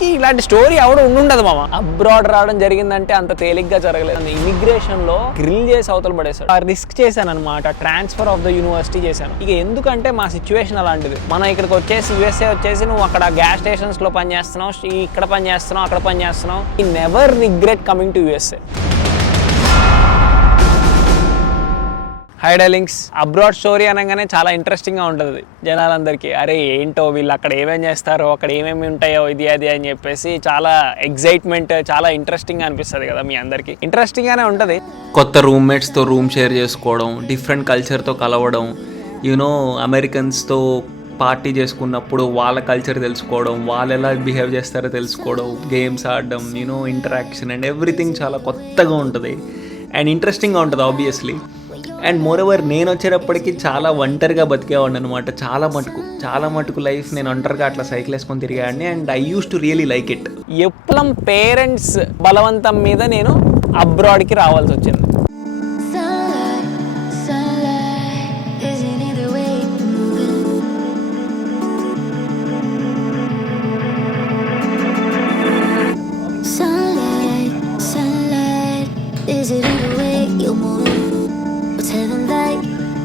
ఎవరికి ఇలాంటి స్టోరీ ఎవడు ఉండుండదు మామ. అబ్రాడ్ రావడం జరిగిందంటే అంత తేలిగ్గా జరగలేదు. ఇమిగ్రేషన్ లో గ్రిల్ చేసి అవతల పడేశాడు. ఆ రిస్క్ చేశాను అనమాట, ట్రాన్స్ఫర్ ఆఫ్ ద యూనివర్సిటీ చేశాను. ఇక ఎందుకంటే మా సిచ్యువేషన్ అలాంటిది. మనం ఇక్కడికి వచ్చేసి యూఎస్ఏ వచ్చేసి నువ్వు అక్కడ గ్యాస్ స్టేషన్స్ లో పని చేస్తున్నావు, ఇక్కడ పని చేస్తున్నావు, అక్కడ పని చేస్తున్నావు. ఈ never regret coming to USA. High darlings, abroad story అనగానే చాలా ఇంట్రెస్టింగ్గా ఉంటుంది జనాలందరికీ. అరే ఏంటో వీళ్ళు అక్కడ ఏమేమి చేస్తారో, అక్కడ ఏమేమి ఉంటాయో, ఇది అది అని చెప్పేసి చాలా ఎగ్జైట్మెంట్, చాలా ఇంట్రెస్టింగ్గా అనిపిస్తుంది కదా మీ అందరికీ. ఇంట్రెస్టింగ్గానే ఉంటుంది. కొత్త రూమ్మేట్స్తో రూమ్ షేర్ చేసుకోవడం, డిఫరెంట్ కల్చర్తో కలవడం, యూనో అమెరికన్స్తో పార్టీ చేసుకున్నప్పుడు వాళ్ళ కల్చర్ తెలుసుకోవడం, వాళ్ళు ఎలా బిహేవ్ చేస్తారో తెలుసుకోవడం, గేమ్స్ ఆడడం, యూనో ఇంటరాక్షన్ అండ్ ఎవ్రీథింగ్ చాలా కొత్తగా ఉంటుంది అండ్ ఇంట్రెస్టింగ్గా ఉంటుంది ఆబ్వియస్లీ. అండ్ మోర్ ఓవర్ నేను వచ్చేటప్పటికి చాలా ఒంటరిగా బతికేవాడిని అనమాట. చాలా మటుకు లైఫ్ నేను ఒంటరిగా అట్లా సైకిల్ వేసుకొని తిరిగాడిని. And I used to really like it. ఎప్పుడం పేరెంట్స్ బలవంతం మీద నేను అబ్రాడ్కి రావాల్సి వచ్చింది.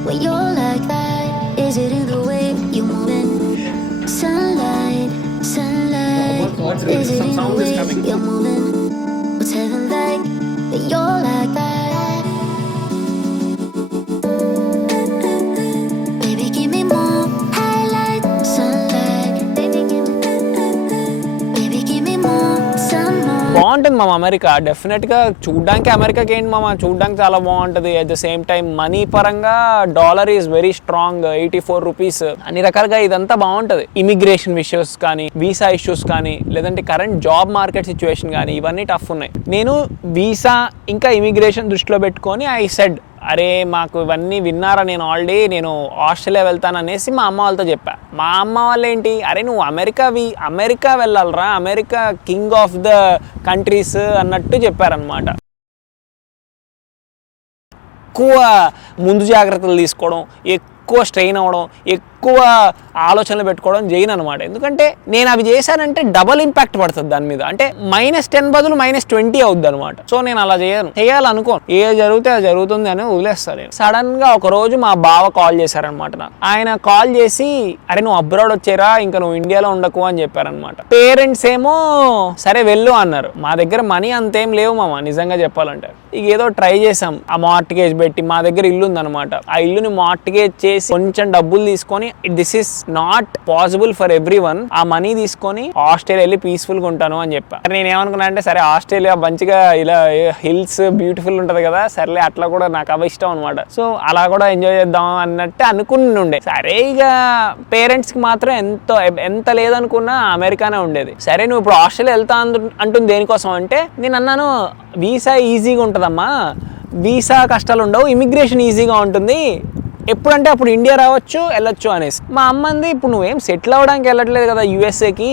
When you're like that, is it in the way you're moving? Sunlight, is it in the way you're moving? What's heaven like when you're like that? Baby, give me more highlight, sunlight. Baby, give me more, some more. బాగుంటుంది మామ America. డెఫినెట్గా చూడడానికి అమెరికాకి ఏంటి మామ, చూడడానికి చాలా బాగుంటుంది. At the same time money పరంగా dollar is very strong, 84 rupees. అన్ని రకాలుగా ఇదంతా బాగుంటుంది. ఇమిగ్రేషన్ ఇష్యూస్ కానీ, వీసా ఇష్యూస్ కానీ, లేదంటే కరెంట్ జాబ్ మార్కెట్ సిచ్యువేషన్ కానీ, ఇవన్నీ టఫ్ ఉన్నాయి. నేను వీసా ఇంకా ఇమిగ్రేషన్ దృష్టిలో పెట్టుకొని ఐ సెడ్, అరే మాకు ఇవన్నీ విన్నారా, నేను ఆస్ట్రేలియా వెళ్తాను అనేసి మా అమ్మ వాళ్ళతో చెప్పా. మా అమ్మ వాళ్ళు ఏంటి, అరే నువ్వు అమెరికా వెళ్ళాలరా, America king of the countries అన్నట్టు చెప్పారనమాట. ఎక్కువ ముందు జాగ్రత్తలు తీసుకోవడం, ఎక్కువ స్ట్రెయిన్ అవ్వడం, ఎక్కువ ఆలోచనలు పెట్టుకోవడం చేయను అనమాట. ఎందుకంటే నేను అవి చేశానంటే డబల్ ఇంపాక్ట్ పడుతుంది దాని మీద. అంటే -10 బదులు -20 అవుద్ది అనమాట. సో నేను అలా చేయాలనుకో, ఏ జరిగితే అది జరుగుతుంది అని వదిలేస్తాను నేను. సడన్ గా ఒక రోజు మా బావ కాల్ చేశారనమాట నాకు. ఆయన కాల్ చేసి, అరే నువ్వు అబ్రాడ్ వచ్చారా, ఇంకా నువ్వు ఇండియాలో ఉండకు అని చెప్పారనమాట. పేరెంట్స్ ఏమో సరే వెళ్ళు అన్నారు. మా దగ్గర మనీ అంతేం లేవు మామ, నిజంగా చెప్పాలంటే. ఇక ఏదో ట్రై చేసాం, ఆ మార్టిగేజ్ పెట్టి. మా దగ్గర ఇల్లు ఉందనమాట, ఆ ఇల్లుని మార్టిగేజ్ చేసి కొంచెం డబ్బులు తీసుకొని, this is not possible for every one, ఆ మనీ తీసుకొని ఆస్ట్రేలియా వెళ్ళి పీస్ఫుల్ గా ఉంటాను అని చెప్పా. నేను ఏమనుకున్నా అంటే, సరే ఆస్ట్రేలియా మంచిగా ఇలా హిల్స్ బ్యూటిఫుల్ ఉంటది కదా, సరేలే అట్లా కూడా నాకు అవి ఇష్టం అనమాట. సో అలా కూడా ఎంజాయ్ చేద్దాం అన్నట్టు అనుకుని ఉండే. సరే ఇక పేరెంట్స్ కి మాత్రం ఎంత లేదనుకున్నా అమెరికానే ఉండేది. సరే నువ్వు ఇప్పుడు ఆస్ట్రేలియా వెళ్తా అంటుంది దేనికోసం అంటే, నేను అన్నాను వీసా ఈజీగా ఉంటుందమ్మా, వీసా కష్టాలు ఉండవు, ఇమిగ్రేషన్ ఈజీగా ఉంటుంది, ఎప్పుడంటే అప్పుడు ఇండియా రావచ్చు వెళ్ళొచ్చు అనేసి. మా అమ్మంది, ఇప్పుడు నువ్వేం సెటిల్ అవ్వడానికి వెళ్ళట్లేదు కదా యూఎస్ఏకి,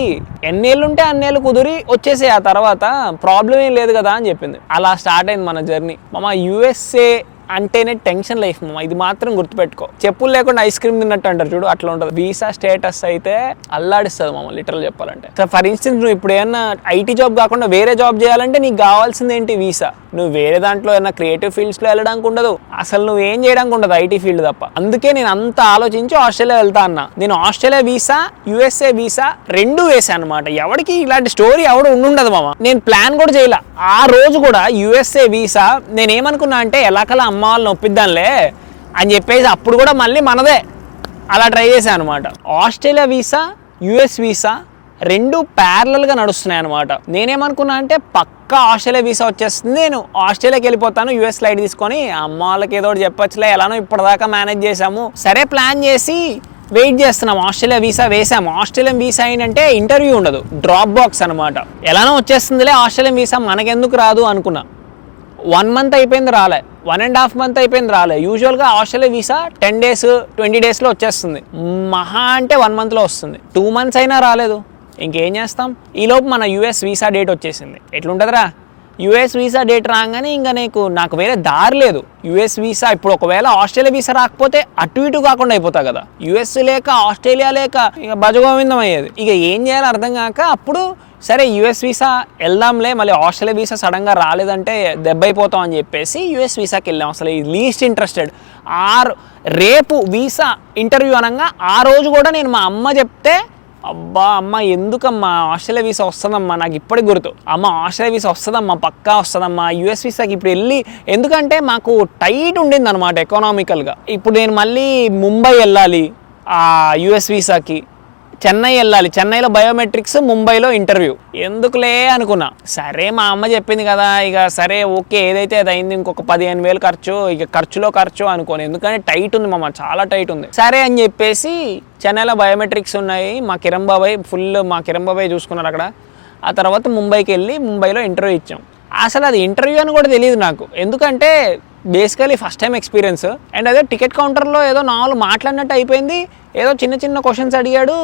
ఎన్నేళ్ళు ఉంటే అన్నేళ్ళు కుదిరి వచ్చేసే, ఆ తర్వాత ప్రాబ్లం ఏం లేదు కదా అని చెప్పింది. అలా స్టార్ట్ అయింది మన జర్నీ. మా యూఎస్ఏ అంటేనే టెన్షన్ లైఫ్ మామ, ఇది మాత్రం గుర్తుపెట్టుకో. చెప్పులు లేకుండా ఐస్ క్రీమ్ తిన్నట్టు అంటారు చూడు, అట్లా ఉంటుంది. వీసా స్టేటస్ అయితే అల్లాడిస్తుంది మామ, లిటరల్ చెప్పాలంటే. సో ఫర్ ఇన్స్టెన్స్ నువ్వు ఇప్పుడు ఏమన్నా ఐటీ జాబ్ కాకుండా వేరే జాబ్ చేయాలంటే నీకు కావాల్సింది ఏంటి, వీసా. నువ్వు వేరే దాంట్లో ఏమన్నా క్రియేటివ్ ఫీల్డ్స్లో వెళ్ళడానికి ఉండదు, అసలు నువ్వు ఏం చేయడానికి ఉండదు, ఐటీ ఫీల్డ్ తప్ప. అందుకే నేను అంత ఆలోచించి ఆస్ట్రేలియా వెళ్తా అన్నా. నేను ఆస్ట్రేలియా వీసా, యూఎస్ఏ వీసా రెండు వేసాను అనమాట. ఎవరికి ఇలాంటి స్టోరీ ఎవడు ఉండుండదు మామ. నేను ప్లాన్ కూడా చేయలే ఆ రోజు కూడా. యూఎస్ఏ వీసా నేనేమనుకున్నా అంటే, ఎలాకలా అమ్మ వాళ్ళని ఒప్పిద్దాంలే అని చెప్పేసి అప్పుడు కూడా మళ్ళీ మనదే అలా ట్రై చేశాను అనమాట. ఆస్ట్రేలియా వీసా, యుఎస్ వీసా రెండు ప్యారలల్గా నడుస్తున్నాయి అనమాట. నేనేమనుకున్నా అంటే, పక్కా ఆస్ట్రేలియా వీసా వచ్చేస్తుంది, నేను ఆస్ట్రేలియాకి వెళ్ళిపోతాను, యూఎస్ ఫ్లైట్ తీసుకొని. అమ్మ వాళ్ళకి ఏదో ఒకటి చెప్పచ్చులే, ఎలానో ఇప్పటిదాకా మేనేజ్ చేసాము. సరే ప్లాన్ చేసి వెయిట్ చేస్తున్నాం. ఆస్ట్రేలియా వీసా వేసాము. ఆస్ట్రేలియన్ వీసా ఏంటంటే ఇంటర్వ్యూ ఉండదు, డ్రాప్ బాక్స్ అనమాట. ఎలానో వచ్చేస్తుందిలే ఆస్ట్రేలియన్ వీసా, మనకెందుకు రాదు అనుకున్నా. 1 month అయిపోయింది రాలే, 1.5 month అయిపోయింది రాలే. యూజువల్గా ఆస్ట్రేలియా వీసా 10 days 20 daysలో వచ్చేస్తుంది, మహా అంటే 1 monthలో వస్తుంది. 2 months అయినా రాలేదు, ఇంకేం చేస్తాం. ఈలోపు మన యూఎస్ వీసా డేట్ వచ్చేసింది. ఎట్లుంటుందిరా, యూఎస్ వీసా డేట్ రాగానే ఇంకా నాకు వేరే దారి లేదు. యూఎస్ వీసా ఇప్పుడు ఒకవేళ ఆస్ట్రేలియా వీసా రాకపోతే అటు ఇటు కాకుండా అయిపోతా కదా, యూఎస్ లేక ఆస్ట్రేలియా లేక ఇక భజగోవిందం అయ్యేది. ఇక ఏం చేయాలో అర్థం కాక అప్పుడు సరే యూఎస్ వీసా వెళ్దాంలే, మళ్ళీ ఆస్ట్రేలియా వీసా సడన్గా రాలేదంటే దెబ్బైపోతాం అని చెప్పేసి యూఎస్ వీసాకి వెళ్ళాం. అసలు ఈ లీస్ట్ ఇంట్రెస్టెడ్. రేపు వీసా ఇంటర్వ్యూ అనగా ఆ రోజు కూడా నేను మా అమ్మ చెప్తే, అబ్బా అమ్మ ఎందుకమ్మా ఆస్ట్రేలియా వీసా వస్తుందమ్మా, నాకు ఇప్పటికి గుర్తు, అమ్మ ఆస్ట్రేలియా వీసా వస్తుందమ్మా, పక్కా వస్తుందమ్మా, యూఎస్ వీసాకి ఇప్పుడు వెళ్ళి, ఎందుకంటే మాకు టైట్ ఉండింది అనమాట ఎకనామికల్గా. ఇప్పుడు నేను మళ్ళీ ముంబై వెళ్ళాలి ఆ యూఎస్ వీసాకి, చెన్నై వెళ్ళాలి, చెన్నైలో బయోమెట్రిక్స్, ముంబైలో ఇంటర్వ్యూ, ఎందుకులే అనుకున్నా. సరే మా అమ్మ చెప్పింది కదా, ఇక సరే ఓకే ఏదైతే అది అయింది, ఇంకొక 15,000 ఖర్చు, ఇక ఖర్చు అనుకోని, ఎందుకంటే టైట్ ఉంది మామ, చాలా టైట్ ఉంది. సరే అని చెప్పేసి చెన్నైలో బయోమెట్రిక్స్ ఉన్నాయి, మా కిరణ్ బాబాయ్ చూసుకున్నారు అక్కడ. ఆ తర్వాత ముంబైకి వెళ్ళి ముంబైలో ఇంటర్వ్యూ ఇచ్చాం. అసలు అది ఇంటర్వ్యూ అని కూడా తెలియదు నాకు, ఎందుకంటే basically first time experience. And అదే టికెట్ కౌంటర్లో ఏదో నాలుగు మాట్లాడినట్టు అయిపోయింది, ఏదో చిన్న క్వశ్చన్స్ అడిగాడు,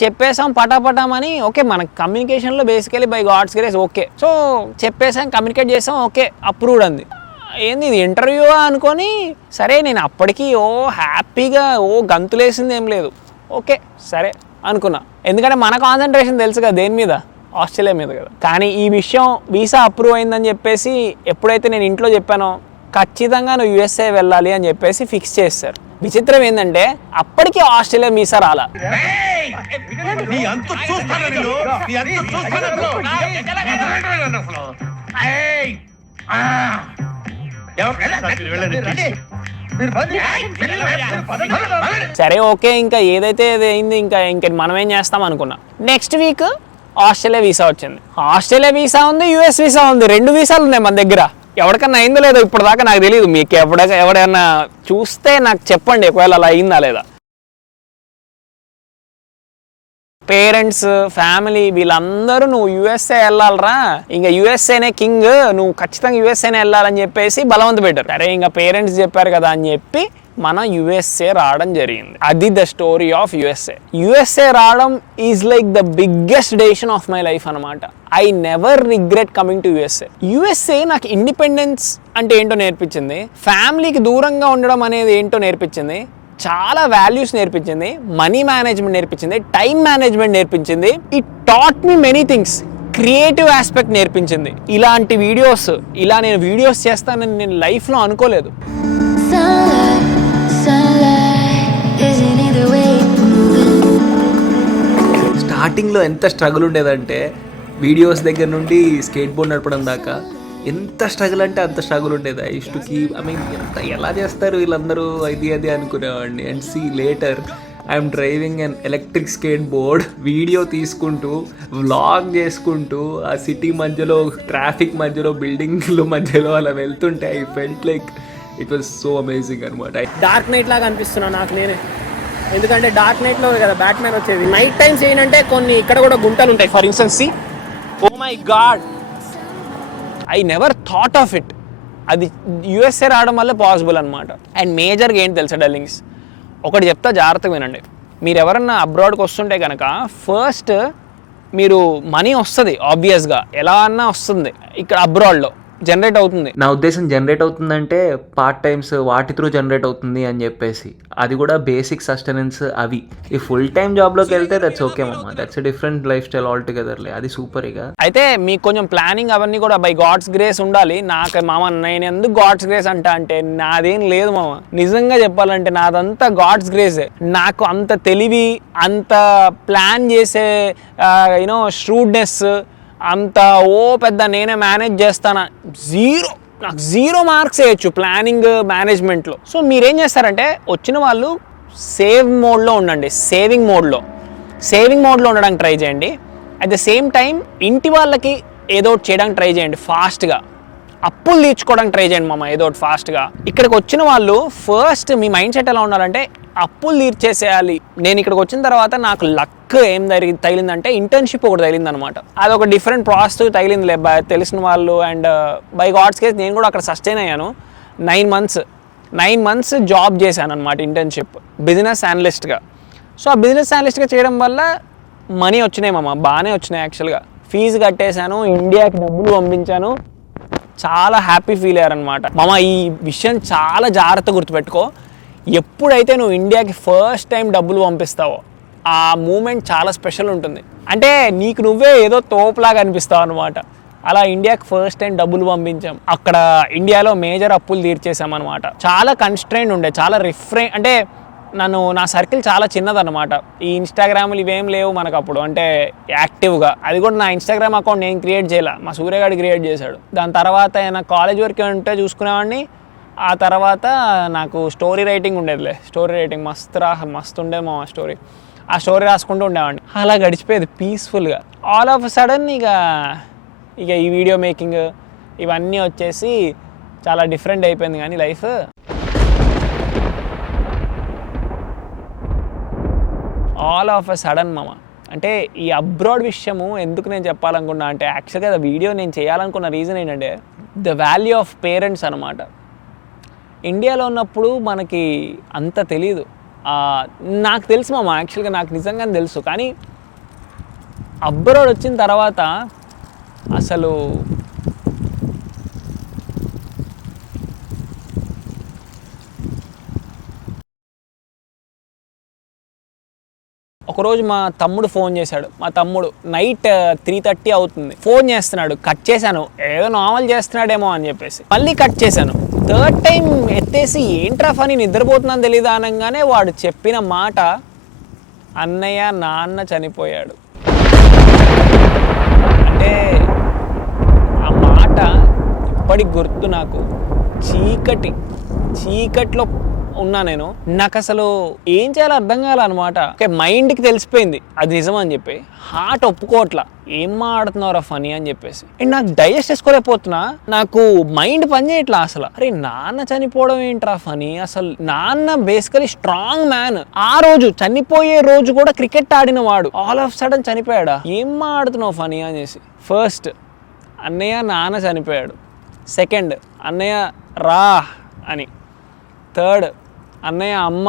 చెప్పేసాం పటాపటామని. ఓకే మనకి కమ్యూనికేషన్లో basically by God's grace okay, so చెప్పేసాం, కమ్యూనికేట్ చేసాం, ఓకే అప్రూవ్డ్ అంది. ఏంది ఇది ఇంటర్వ్యూ అనుకొని, సరే నేను అప్పటికి హ్యాపీగా గంతులేసింది ఏం లేదు, ఓకే సరే అనుకున్నా. ఎందుకంటే మన కాన్సన్ట్రేషన్ తెలుసు కదా దేని మీద, ఆస్ట్రేలియా మీద కదా. కానీ ఈ విషయం వీసా అప్రూవ్ అయిందని చెప్పేసి ఎప్పుడైతే నేను ఇంట్లో చెప్పానో, ఖచ్చితంగా నువ్వు యూఎస్ఏ వెళ్ళాలి అని చెప్పేసి ఫిక్స్ చేస్తారు. విచిత్రం ఏంటంటే అప్పటికి ఆస్ట్రేలియా వీసా రాలా. సరే ఓకే, ఇంకా ఏదైతే అయింది, ఇంకా మనం ఏం చేస్తాం అనుకున్నా. నెక్స్ట్ వీక్ ఆస్ట్రేలియా వీసా వచ్చింది. ఆస్ట్రేలియా వీసా ఉంది, యూఎస్ వీసా ఉంది, 2 వీసాలు ఉన్నాయి మన దగ్గర. ఎవరికన్నా అయిందో లేదో ఇప్పుడు దాకా నాకు తెలియదు, మీకు ఎవరైనా చూస్తే నాకు చెప్పండి ఒకవేళ అలా అయిందా లేదా. పేరెంట్స్, ఫ్యామిలీ వీళ్ళందరూ నువ్వు యూఎస్ఏ వెళ్ళాలరా, ఇంకా యూఎస్ఏనే కింగ్, నువ్వు ఖచ్చితంగా యూఎస్ఏనే వెళ్ళాలని చెప్పేసి బలవంత పెట్టారు. సరే ఇంకా పేరెంట్స్ చెప్పారు కదా అని చెప్పి మనం యుఎస్ఏ రావడం జరిగింది. అది the story of USA. USA రావడం is like the biggest decision of my life అనమాట. I never regret coming to USA. USA నాకు ఇండిపెండెన్స్ అంటే ఏంటో నేర్పించింది, ఫ్యామిలీకి దూరంగా ఉండడం అనేది ఏంటో నేర్పించింది, చాలా వాల్యూస్ నేర్పించింది, మనీ మేనేజ్మెంట్ నేర్పించింది, టైం మేనేజ్మెంట్ నేర్పించింది. It taught me many things. Creative aspect నేర్పించింది. ఇలాంటి వీడియోస్, ఇలా నేను వీడియోస్ చేస్తానని నేను లైఫ్లో అనుకోలేదు. స్టార్టింగ్లో ఎంత స్ట్రగుల్ ఉండేదంటే, వీడియోస్ దగ్గర నుండి స్కేట్ బోర్డ్ నడపడం దాకా ఎంత స్ట్రగుల్ అంటే అంత స్ట్రగుల్ ఉండేది. ఐ యూస్ టు కీప్, ఎలా చేస్తారు వీళ్ళందరూ అది అనుకునేవాడిని. And see later I'm driving on electric skateboard, video తీసుకుంటూ వ్లాగ్ చేసుకుంటూ ఆ సిటీ మధ్యలో, ట్రాఫిక్ మధ్యలో, బిల్డింగ్ల మధ్యలో అలా వెళ్తుంటే I felt like it was so amazing అనమాట. డార్క్ నైట్ లాగా అనిపిస్తున్నా నాకు నేనే, ఎందుకంటే డార్క్ నైట్లో కదా బ్యాట్మ్యాన్ వచ్చేది. నైట్ టైమ్స్ ఏంటంటే కొన్ని ఇక్కడ కూడా గుంటలు ఉంటాయి. For instance oh my god, I never thought of it. అది యూఎస్ఏ రావడం వల్ల పాసిబుల్ అనమాట. అండ్ మేజర్గా ఏంటి తెలుసా డార్లింగ్స్, ఒకటి చెప్తా జాగ్రత్తగా వినండి. మీరు ఎవరన్నా అబ్రాడ్కి వస్తుంటే కనుక ఫస్ట్ మీరు మనీ వస్తుంది, ఆబ్వియస్గా ఎలా అన్నా వస్తుంది, ఇక్కడ అబ్రాడ్లో జనరేట్ అవుతుంది. నా ఉద్దేశం జనరేట్ అవుతుందంటే పార్ట్ టైమ్స్ వాటి త్రూ జనరేట్ అవుతుంది అని చెప్పేసి, అది కూడా బేసిక్ సస్టెనెన్స్ అవి. ఈ ఫుల్ టైం జాబ్లోకి వెళ్తే దట్స్ ఓకే మమ్మ, that's different life style all టుగెదర్లే, అది సూపర్. ఇక అయితే మీకు కొంచెం ప్లానింగ్ అవన్నీ కూడా బై గాడ్స్ గ్రేస్ ఉండాలి. నాకు మామ నేను ఎందుకు గాడ్స్ గ్రేస్ అంటే నాదేం లేదు మామ, నిజంగా చెప్పాలంటే నాదంతా గాడ్స్ గ్రేసే. నాకు అంత తెలివి, అంత ప్లాన్ చేసే ష్రూడ్నెస్, అంత పెద్ద నేనే మేనేజ్ చేస్తానా, నాకు 0 మార్క్స్ వేయచ్చు ప్లానింగ్ మేనేజ్మెంట్లో. సో మీరేం చేస్తారంటే వచ్చిన వాళ్ళు సేవింగ్ మోడ్లో ఉండడానికి ట్రై చేయండి. అట్ ద సేమ్ టైం ఇంటి వాళ్ళకి ఏదో ఒకటి చేయడానికి ట్రై చేయండి, ఫాస్ట్గా అప్పులు తీర్చుకోవడానికి ట్రై చేయండి మామ, ఏదో ఒకటి ఫాస్ట్గా. ఇక్కడికి వచ్చిన వాళ్ళు ఫస్ట్ మీ మైండ్ సెట్ ఎలా ఉండాలంటే అప్పులు తీర్చేసేయాలి. నేను ఇక్కడికి వచ్చిన తర్వాత నాకు లక్ ఏం తగిలిందంటే ఇంటర్న్షిప్ ఒకటి తగిలింది అనమాట. అది ఒక డిఫరెంట్ ప్రాసెస్ తగిలింది తెలిసిన వాళ్ళు. అండ్ బై గాడ్స్ కేస్ నేను కూడా అక్కడ సస్టైన్ అయ్యాను. 9 months జాబ్ చేశాను అనమాట, ఇంటర్న్షిప్ బిజినెస్ అనలిస్ట్గా. సో ఆ బిజినెస్ అనలిస్ట్గా చేయడం వల్ల మనీ వచ్చినాయి మామ, బాగానే వచ్చినాయి యాక్చువల్గా. ఫీజు కట్టేశాను, ఇండియాకి డబ్బులు పంపించాను, చాలా హ్యాపీ ఫీల్ అయ్యారనమాట మామ. ఈ విషయం చాలా జాగ్రత్తగా గుర్తుపెట్టుకో, ఎప్పుడైతే నువ్వు ఇండియాకి ఫస్ట్ టైం డబ్బులు పంపిస్తావో ఆ మూమెంట్ చాలా స్పెషల్ ఉంటుంది. అంటే నీకు నువ్వే ఏదో తోపులాగా అనిపిస్తావు అనమాట. అలా ఇండియాకి ఫస్ట్ టైం డబ్బులు పంపించాం. అక్కడ ఇండియాలో మేజర్ అప్పులు తీర్చేసాం అనమాట. చాలా కన్స్ట్రైండ్ ఉండే, చాలా అంటే నా సర్కిల్ చాలా చిన్నదన్నమాట. ఈ ఇన్స్టాగ్రామ్లు ఇవేం లేవు మనకు అప్పుడు, అంటే యాక్టివ్గా. అది కూడా నా ఇన్స్టాగ్రామ్ అకౌంట్ నేను క్రియేట్ చేయాల, మా సూర్యగాడు క్రియేట్ చేశాడు. దాని తర్వాత నా కాలేజ్ వరకు ఉంటే చూసుకునేవాడిని. ఆ తర్వాత నాకు స్టోరీ రైటింగ్ ఉండేదిలే, స్టోరీ రైటింగ్ మస్తు ఉండేది మా స్టోరీ. ఆ స్టోరీ రాసుకుంటూ ఉండేవాడిని. అలా గడిచిపోయేది పీస్ఫుల్గా. ఆల్ ఆఫ్ సడన్ ఇక ఈ వీడియో మేకింగ్ ఇవన్నీ వచ్చేసి చాలా డిఫరెంట్ అయిపోయింది. కానీ లైఫ్ ఆల్ ఆఫ్ సడన్ మామ, అంటే ఈ అబ్రాడ్ విషయము ఎందుకు నేను చెప్పాలనుకున్నా అంటే, యాక్చువల్గా వీడియో నేను చేయాలనుకున్న రీజన్ ఏంటంటే ద వాల్యూ ఆఫ్ పేరెంట్స్ అనమాట. ఇండియాలో ఉన్నప్పుడు మనకి అంత తెలీదు. నాకు తెలుసు మామ, యాక్చువల్గా నాకు నిజంగానే తెలుసు. కానీ అబ్రాడ్ వచ్చిన తర్వాత అసలు ఒకరోజు మా తమ్ముడు ఫోన్ చేశాడు. మా తమ్ముడు నైట్ 3:30 అవుతుంది, ఫోన్ చేస్తున్నాడు. కట్ చేశాను, ఏదో నార్మల్ చేస్తున్నాడేమో అని చెప్పేసి మళ్ళీ కట్ చేశాను. థర్డ్ టైం ఎత్తేసి ఏంట్రా ఫనీ నిద్రపోతున్నాను తెలీదా అనగానే వాడు చెప్పిన మాట, అన్నయ్య నాన్న చనిపోయాడు. అంటే ఆ మాట ఇప్పటికి గుర్తు నాకు. చీకట్లో ఉన్నా నేను. నాకు అసలు ఏం చేయాలో అర్థం కాలన్నమాట. ఓకే, మైండ్కి తెలిసిపోయింది అది నిజం అని చెప్పి, హార్ట్ ఒప్పుకోవట్లా. ఏం మాడుతున్నారా ఫనీ అని చెప్పేసి. అండ్ నాకు డైజెస్ట్ చేసుకోలేకపోతున్నా, నాకు మైండ్ పనిచేయట్లా అసలు. అరే నాన్న చనిపోవడం ఏంట్రా ఫనీ, అసలు నాన్న బేసికలీ స్ట్రాంగ్ మ్యాన్. ఆ రోజు చనిపోయే రోజు కూడా క్రికెట్ ఆడిన వాడు ఆల్ ఆఫ్ సడన్ చనిపోయాడా, ఏం మాడుతున్నావు ఫనీ అనేసి. ఫస్ట్ అన్నయ్య నాన్న చనిపోయాడు, సెకండ్ అన్నయ్య రా అని, థర్డ్ అన్నయ్య అమ్మ.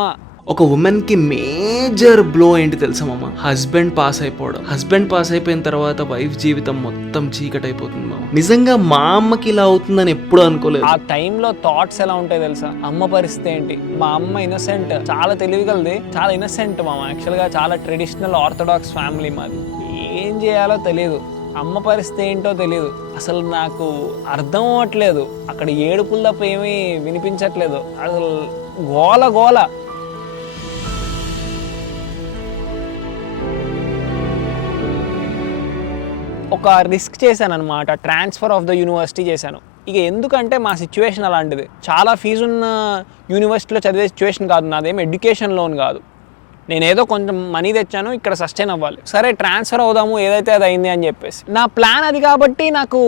ఒక ఉమెన్కి మేజర్ బ్లో ఏంటి తెలుసా మామ? హస్బెండ్ పాస్ అయిపోవడం. హస్బెండ్ పాస్ అయిపోయిన తర్వాత వైఫ్ జీవితం మొత్తం చీకటి అయిపోతుంది మామ. నిజంగా మా అమ్మకి ఇలా అవుతుందని ఎప్పుడు అనుకోలేదు. ఆ టైంలో థాట్స్ ఎలా ఉంటాయి తెలుసా? అమ్మ పరిస్థితి ఏంటి? మా అమ్మ ఇన్నసెంట్, చాలా తెలివిగలది, చాలా ఇన్నసెంట్ మామ. యాక్చువల్గా చాలా ట్రెడిషనల్ ఆర్థోడాక్స్ ఫ్యామిలీ మాది. ఏం చేయాలో తెలియదు, అమ్మ పరిస్థితి ఏంటో తెలియదు. అసలు నాకు అర్థం అవ్వట్లేదు. అక్కడ ఏడుపులు తప్ప ఏమీ వినిపించట్లేదు. అసలు గోల. ఒక రిస్క్ చేశాను అనమాట, ట్రాన్స్ఫర్ ఆఫ్ ద యూనివర్సిటీ చేశాను. ఇక ఎందుకంటే మా సిచ్యువేషన్ అలాంటిది. చాలా ఫీజు ఉన్న యూనివర్సిటీలో చదివే సిచ్యువేషన్ కాదు నాదేం, ఎడ్యుకేషన్ లోన్ కాదు. నేనేదో కొంచెం మనీ తెచ్చాను, ఇక్కడ సస్టైన్ అవ్వాలి. సరే ట్రాన్స్ఫర్ అవుదాము, ఏదైతే అది అయింది అని చెప్పేసి నా ప్లాన్ అది. కాబట్టి నాకు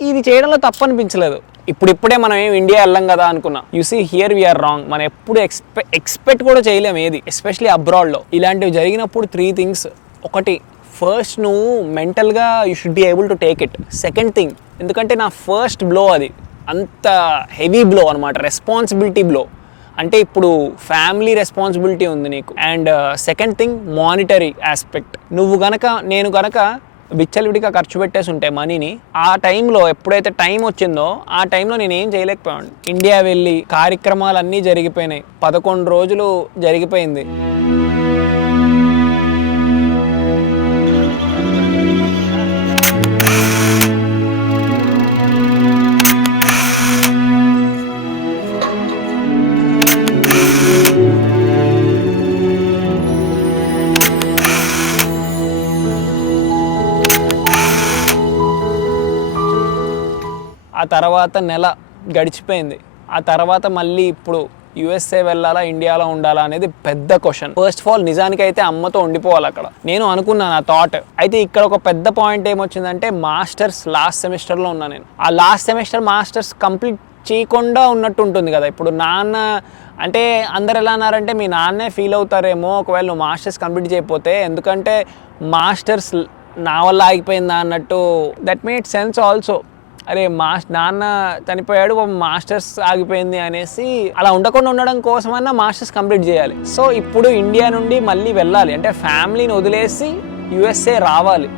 ఇది చేయడంలో తప్పు అనిపించలేదు. ఇప్పుడే మనం ఏం ఇండియా వెళ్ళాం కదా అనుకున్నా. You see here we are wrong. మనం ఎప్పుడు ఎక్స్పెక్ట్ కూడా చేయలేం ఏది, ఎస్పెషలీ అబ్రాడ్లో. ఇలాంటివి జరిగినప్పుడు 3 things. ఒకటి, ఫస్ట్ నువ్వు మెంటల్గా you should be able to take it. Second thing, ఎందుకంటే నా ఫస్ట్ బ్లో అది, అంత హెవీ బ్లో అనమాట, రెస్పాన్సిబిలిటీ బ్లో. అంటే ఇప్పుడు ఫ్యామిలీ రెస్పాన్సిబిలిటీ ఉంది నీకు. And second thing, monetary aspect. నేను గనక విచ్చలవిడిగా ఖర్చు పెట్టేసి ఉంటే మనీని, ఆ టైంలో ఎప్పుడైతే టైం వచ్చిందో ఆ టైంలో నేను ఏం చేయలేకపోయాను. ఇండియా వెళ్ళి కార్యక్రమాలన్నీ జరిగిపోయినాయి, 11 రోజులు జరిగిపోయింది. ఆ తర్వాత నెల గడిచిపోయింది. ఆ తర్వాత మళ్ళీ ఇప్పుడు యుఎస్ఏ వెళ్ళాలా, ఇండియాలో ఉండాలా అనేది పెద్ద క్వశ్చన్. ఫస్ట్ ఆఫ్ ఆల్ నిజానికైతే అమ్మతో ఉండిపోవాలి అక్కడ, నేను అనుకున్నాను ఆ థాట్. అయితే ఇక్కడ ఒక పెద్ద పాయింట్ ఏమొచ్చిందంటే, మాస్టర్స్ లాస్ట్ సెమిస్టర్లో ఉన్నా నేను. ఆ లాస్ట్ సెమిస్టర్ మాస్టర్స్ కంప్లీట్ చేయకుండా ఉన్నట్టు ఉంటుంది కదా. ఇప్పుడు నాన్న అంటే అందరు ఎలా అన్నారంటే, మీ నాన్నే ఫీల్ అవుతారేమో ఒకవేళ నువ్వు మాస్టర్స్ కంప్లీట్ చేయకపోతే, ఎందుకంటే మాస్టర్స్ నా వల్ల ఆగిపోయిందా అన్నట్టు. That made sense also. అరే నాన్న చనిపోయాడు, మాస్టర్స్ ఆగిపోయింది అనేసి అలా ఉండడం కోసమన్నా మాస్టర్స్ కంప్లీట్ చేయాలి. సో ఇప్పుడు ఇండియా నుండి మళ్ళీ వెళ్ళాలి అంటే ఫ్యామిలీని వదిలేసి యుఎస్ఏ రావాలి.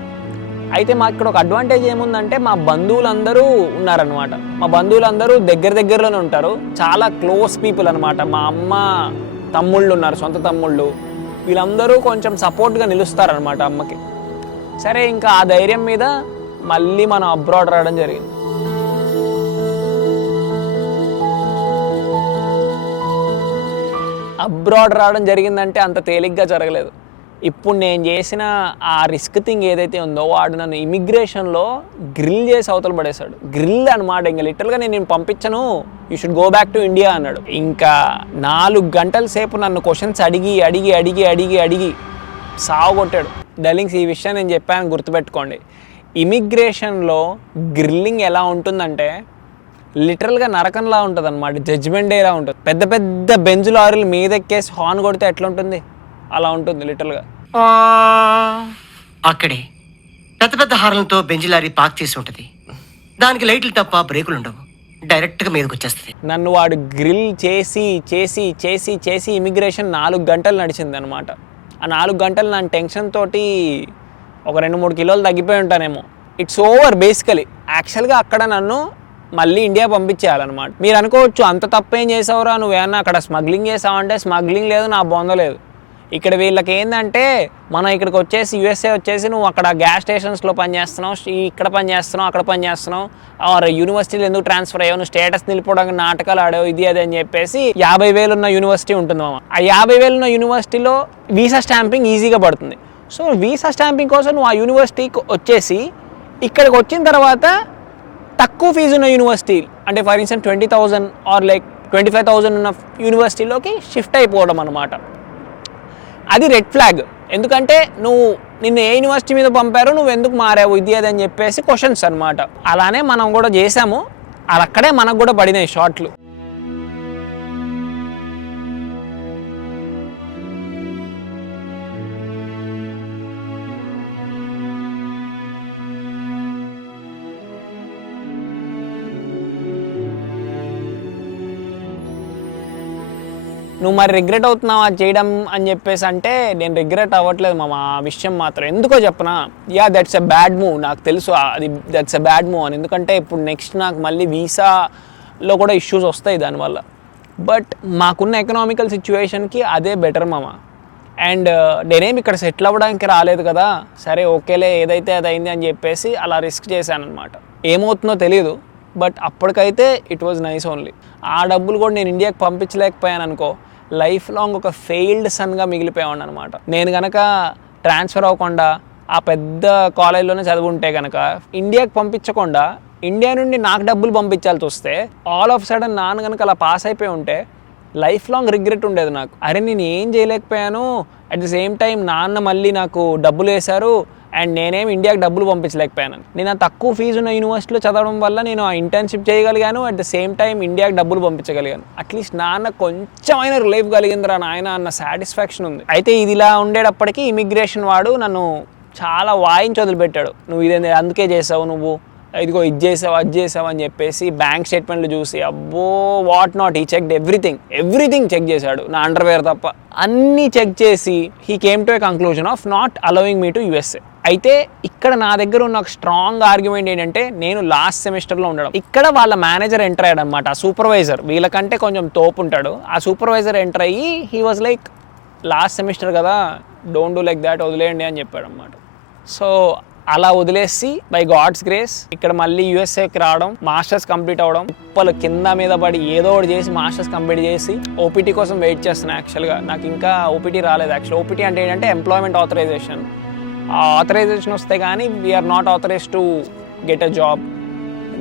అయితే మాకు ఇక్కడ ఒక అడ్వాంటేజ్ ఏముందంటే, మా బంధువులందరూ ఉన్నారనమాట. మా బంధువులందరూ దగ్గరలోనే ఉంటారు, చాలా క్లోజ్ పీపుల్ అనమాట. మా అమ్మ తమ్ముళ్ళు ఉన్నారు, సొంత తమ్ముళ్ళు. వీళ్ళందరూ కొంచెం సపోర్ట్గా నిలుస్తారనమాట అమ్మకి. సరే ఇంకా ఆ ధైర్యం మీద మళ్ళీ మనం అబ్రాడ్ రావడం జరిగింది. అబ్రాడ్ రావడం జరిగిందంటే అంత తేలిగ్గా జరగలేదు. ఇప్పుడు నేను చేసిన ఆ రిస్క్ థింగ్ ఏదైతే ఉందో వాడు నన్ను ఇమిగ్రేషన్లో గ్రిల్ చేసి అవతల పడేశాడు. గ్రిల్ అనమాట. ఇంకా లిటరల్గా నేను పంపించను, you should go back to India అన్నాడు. ఇంకా 4 గంటల సేపు నన్ను క్వశ్చన్స్ అడిగి అడిగి అడిగి అడిగి అడిగి సావగొట్టాడు. డర్లింగ్స్, ఈ విషయం నేను చెప్పాను గుర్తుపెట్టుకోండి. ఇమిగ్రేషన్లో గ్రిల్లింగ్ ఎలా ఉంటుందంటే లిటరల్గా నరకంలా ఉంటుంది అనమాట. జడ్జ్మెంట్ డేలా ఉంటుంది. పెద్ద పెద్ద బెంజ్ లారీలు మీద ఎక్కేసి హార్న్ కొడితే ఎట్లా ఉంటుంది అలా ఉంటుంది లిటరల్గా. అక్కడే పెద్ద పెద్ద హార్న్లతో బెంజ్ లారీ పార్క్ చేసి ఉంటుంది. దానికి లైట్లు తప్ప బ్రేకులు ఉండవు. డైరెక్ట్గా మీదకి వచ్చేస్తుంది. నన్ను వాడు గ్రిల్ చేసి చేసి చేసి చేసి ఇమిగ్రేషన్ 4 గంటలు నడిచింది అనమాట. ఆ 4 గంటలు నా టెన్షన్ తోటి ఒక 2-3 కిలోలు తగ్గిపోయి ఉంటానేమో. It's over basically. యాక్చువల్గా అక్కడ నన్ను మళ్ళీ ఇండియా పంపించేయాలన్నమాట. మీరు అనుకోవచ్చు, అంత తప్పేం చేసావురా నువ్వేమన్నా అక్కడ స్మగ్లింగ్ చేసావంటే స్మగ్లింగ్ లేదు, నా బొందలేదు. ఇక్కడ వీళ్ళకి ఏంటంటే మనం ఇక్కడికి వచ్చేసి యూఎస్ఏ వచ్చేసి నువ్వు అక్కడ గ్యాస్ స్టేషన్స్లో పనిచేస్తున్నావు, ఇక్కడ పనిచేస్తున్నావు, అక్కడ పనిచేస్తున్నావు, ఆర్ యూనివర్సిటీలు ఎందుకు ట్రాన్స్ఫర్ అయ్యావు, నువ్వు స్టేటస్ నిలిపోవడానికి నాటకాలు ఆడావు, ఇది అది అని చెప్పేసి 50,000 ఉన్న యూనివర్సిటీ ఉంటుంది మామ. ఆ 50,000 ఉన్న యూనివర్సిటీలో వీసా స్టాంపింగ్ ఈజీగా పడుతుంది. సో వీసా స్టాంపింగ్ కోసం నువ్వు ఆ యూనివర్సిటీకి వచ్చేసి ఇక్కడికి వచ్చిన తర్వాత తక్కువ ఫీజు ఉన్న యూనివర్సిటీ అంటే ఫర్ ఇన్స్టెన్స్ 20,000 ఆర్ లైక్ 25,000 ఉన్న యూనివర్సిటీలోకి షిఫ్ట్ అయిపోవడం అనమాట. అది రెడ్ ఫ్లాగ్. ఎందుకంటే నిన్ను ఏ యూనివర్సిటీ మీద పంపారో నువ్వు ఎందుకు మారావు, ఇది అది అని చెప్పేసి క్వశ్చన్స్ అనమాట. అలానే మనం కూడా చేసాము. అక్కడే మనకు కూడా పడినాయి షార్ట్లు. నువ్వు మరి రిగ్రెట్ అవుతున్నావు అది చేయడం అని చెప్పేసి అంటే నేను రిగ్రెట్ అవ్వట్లేదు మామ. ఆ విషయం మాత్రం ఎందుకో చెప్పనా, దట్స్ ఎ బ్యాడ్ మూవ్. నాకు తెలుసు అది దట్స్ ఎ బ్యాడ్ మూవ్ అని. ఎందుకంటే ఇప్పుడు నెక్స్ట్ నాకు మళ్ళీ వీసాలో కూడా ఇష్యూస్ వస్తాయి దానివల్ల. బట్ మాకున్న ఎకనామికల్ సిచ్యువేషన్కి అదే బెటర్ మామ. అండ్ నేనేమి ఇక్కడ సెటిల్ అవ్వడానికి రాలేదు కదా, సరే ఓకేలే ఏదైతే అది అయింది అని చెప్పేసి అలా రిస్క్ చేశాను అనమాట. ఏమవుతుందో తెలియదు, బట్ అప్పటికైతే ఇట్ వాజ్ నైస్ ఓన్లీ. ఆ డబ్బులు కూడా నేను ఇండియాకి పంపించలేకపోయాను అనుకో, లైఫ్ లాంగ్ ఒక ఫెయిల్డ్ సన్గా మిగిలిపోయాను అనమాట. నేను కనుక ట్రాన్స్ఫర్ అవ్వకుండా ఆ పెద్ద కాలేజ్లోనే చదువుంటే కనుక ఇండియాకి పంపించకుండా ఇండియా నుండి నాకు డబ్బులు పంపించాల్సి వస్తే ఆల్ ఆఫ్ సడన్ నాన్న కనుక అలా పాస్ అయిపోయి ఉంటే లైఫ్ లాంగ్ రిగ్రెట్ ఉండేది నాకు. అరే నేను ఏం చేయలేకపోయాను, అట్ ది సేమ్ టైం నాన్న మళ్ళీ నాకు డబ్బులు వేశారు అండ్ నేనేమి ఇండియాకి డబ్బులు పంపించలేకపోయాను. నేను ఆ తక్కువ ఫీజు ఉన్న యూనివర్సిటీలో చదవడం వల్ల నేను ఆ ఇంటర్న్షిప్ చేయగలిగాను, అట్ ద సేమ్ టైం ఇండియాకి డబ్బులు పంపించగలిగాను. అట్లీస్ట్ నాన్న కొంచెమైనా రిలీఫ్ కలిగిందిరా నాయన అన్న సాటిస్ఫాక్షన్ ఉంది. అయితే ఇది ఇలా ఉండేటప్పటికీ ఇమిగ్రేషన్ వాడు నన్ను చాలా వాయించి వదిలిపెట్టాడు. నువ్వు ఇదే అందుకే చేసావు, నువ్వు ఇదిగో ఇది చేసావు అది చేసావు అని చెప్పేసి బ్యాంక్ స్టేట్మెంట్లు చూసి అబ్బో వాట్ నాట్, ఈ చెక్డ్ ఎవ్రీథింగ్ చెక్ చేశాడు, నా అండర్వేర్ తప్ప అన్నీ చెక్ చేసి he came to a conclusion of not allowing me to USA. అయితే ఇక్కడ నా దగ్గర ఉన్న ఒక స్ట్రాంగ్ ఆర్గ్యుమెంట్ ఏంటంటే నేను లాస్ట్ సెమిస్టర్లో ఉండడం. ఇక్కడ వాళ్ళ మేనేజర్ ఎంటర్ అయ్యాడు అనమాట. ఆ సూపర్వైజర్ వీళ్ళకంటే కొంచెం తోపు ఉంటాడు. ఆ సూపర్వైజర్ ఎంటర్ అయ్యి he was like last semester కదా, డోంట్ డూ లైక్ దాట్, వదిలేయండి అని చెప్పాడు అనమాట. సో అలా వదిలేసి బై గాడ్స్ గ్రేస్ ఇక్కడ మళ్ళీ యూఎస్ఏకి రావడం, మాస్టర్స్ కంప్లీట్ అవ్వడం, ఉప్పలు కింద మీద పడి ఏదో ఒకటి చేసి మాస్టర్స్ కంప్లీట్ చేసి ఓపీటీ కోసం వెయిట్ చేస్తున్నాను. యాక్చువల్గా నాకు ఇంకా ఓపీటీ రాలేదు. యాక్చువల్ ఓపీటీ అంటే ఏంటంటే ఎంప్లాయ్మెంట్ ఆథరైజేషన్. ఆ ఆథరైజేషన్ వస్తే కానీ we are not authorised to get a job.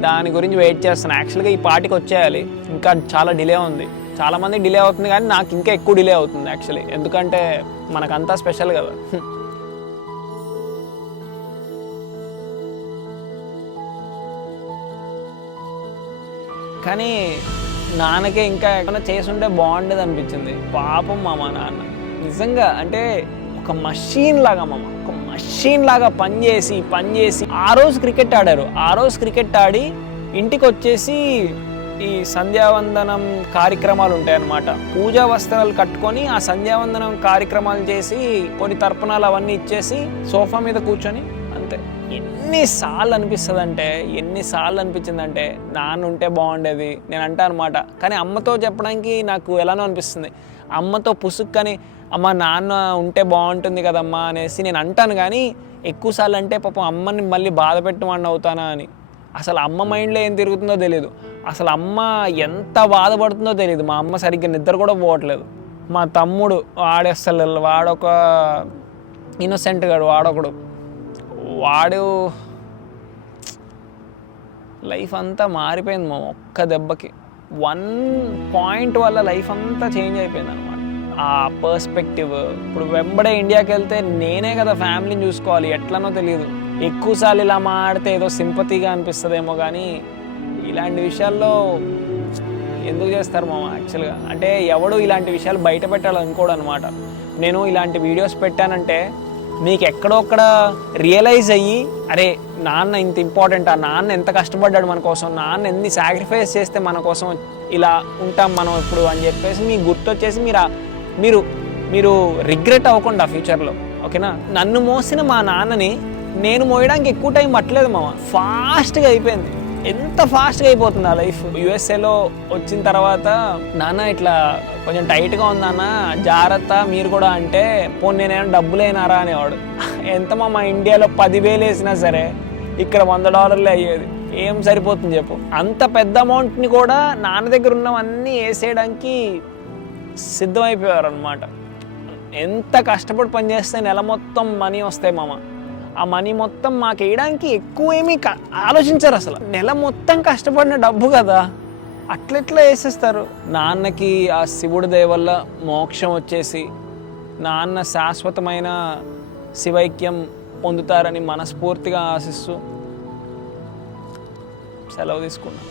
దాని గురించి వెయిట్ చేస్తున్నాను. యాక్చువల్గా ఈ పార్టీకి వచ్చేయాలి, ఇంకా చాలా డిలే ఉంది. చాలామంది డిలే అవుతుంది కానీ నాకు ఇంకా ఎక్కువ డిలే అవుతుంది యాక్చువల్లీ. ఎందుకంటే మనకంతా స్పెషల్ కదా. కానీ నాన్నకే ఇంకా ఏమైనా చేసుంటే బాగుండేది అనిపించింది. పాపం మా నాన్న నిజంగా అంటే ఒక మషీన్ లాగా పనిచేసి ఆ రోజు క్రికెట్ ఆడారు. ఆ రోజు క్రికెట్ ఆడి ఇంటికి వచ్చేసి ఈ సంధ్యావందనం కార్యక్రమాలు ఉంటాయన్నమాట. పూజా వస్త్రాలు కట్టుకొని ఆ సంధ్యావందనం కార్యక్రమాలు చేసి కొన్ని తర్పణాలు అవన్నీ ఇచ్చేసి సోఫా మీద కూర్చొని అంతే. ఎన్నిసార్లు అనిపించిందంటే నాన్న ఉంటే బాగుండేది నేను అంటా అనమాట. కానీ అమ్మతో చెప్పడానికి నాకు ఎలానో అనిపిస్తుంది. అమ్మతో పుసుక్కని అమ్మ నాన్న ఉంటే బాగుంటుంది కదమ్మా అనేసి నేను అంటాను. కానీ ఎక్కువసార్లు అంటే పాపం అమ్మని మళ్ళీ బాధ పెట్టమని అవుతానా అని. అసలు అమ్మ మైండ్లో ఏం తిరుగుతుందో తెలియదు, అసలు అమ్మ ఎంత బాధపడుతుందో తెలియదు. మా అమ్మ సరిగ్గా నిద్ర కూడా పోవట్లేదు. మా తమ్ముడు వాడొక ఇన్నోసెంట్ గాడు, వాడు లైఫ్ అంతా మారిపోయింది మా ఒక్క దెబ్బకి. 1 పాయింట్ వల్ల లైఫ్ అంతా చేంజ్ అయిపోయింది అనమాట. ఆ పర్స్పెక్టివ్. ఇప్పుడు వెంబడే ఇండియాకి వెళ్తే నేనే కదా ఫ్యామిలీని చూసుకోవాలి, ఎట్లనో తెలియదు. ఎక్కువసార్లు ఇలా మాడితే ఏదో సింపతిగా అనిపిస్తుందేమో, కానీ ఇలాంటి విషయాల్లో ఎందుకు చేస్తారు మామ యాక్చువల్గా. అంటే ఎవడు ఇలాంటి విషయాలు బయట పెట్టాలనుకోడు అనమాట. నేను ఇలాంటి వీడియోస్ పెట్టానంటే మీకు ఎక్కడొక్కడ రియలైజ్ అయ్యి, అరే నాన్న ఇంత ఇంపార్టెంట్, ఆ నాన్న ఎంత కష్టపడ్డాడు మన కోసం, నాన్న ఎన్ని సాక్రిఫైస్ చేస్తే మన కోసం ఇలా ఉంటాం మనం ఇప్పుడు అని చెప్పేసి మీకు గుర్తొచ్చేసి మీరు రిగ్రెట్ అవ్వకుండా ఫ్యూచర్లో, ఓకేనా. నన్ను మోసిన మా నాన్నని నేను మోయడానికి ఎక్కువ టైం పట్టలేదు మామ, ఫాస్ట్గా అయిపోయింది. ఎంత ఫాస్ట్గా అయిపోతుంది ఆ లైఫ్. యుఎస్ఏలో వచ్చిన తర్వాత నాన్న ఇట్లా కొంచెం టైట్గా ఉందన్న జాగ్రత్త మీరు కూడా అంటే, పోనీ నేనేమైనా డబ్బులు అయినారా అనేవాడు. ఎంత మా ఇండియాలో 10,000 వేసినా సరే ఇక్కడ $100 అయ్యేది. ఏం సరిపోతుంది చెప్పు. అంత పెద్ద అమౌంట్ని కూడా నాన్న దగ్గర ఉన్నవన్నీ వేసేయడానికి సిద్ధమైపోయారు అనమాట. ఎంత కష్టపడి పనిచేస్తే నెల మొత్తం మనీ వస్తాయి మామ. ఆ మనీ మొత్తం మాకు వేయడానికి ఎక్కువ ఏమీ ఆలోచించారు అసలు. నెల మొత్తం కష్టపడిన డబ్బు కదా, అట్లెట్లా వేసేస్తారు. నాన్నకి ఆ శివుడి దయ వల్ల మోక్షం వచ్చేసి నాన్న శాశ్వతమైన శివైక్యం పొందుతారని మనస్ఫూర్తిగా ఆశిస్తూ సెలవు తీసుకున్నాను.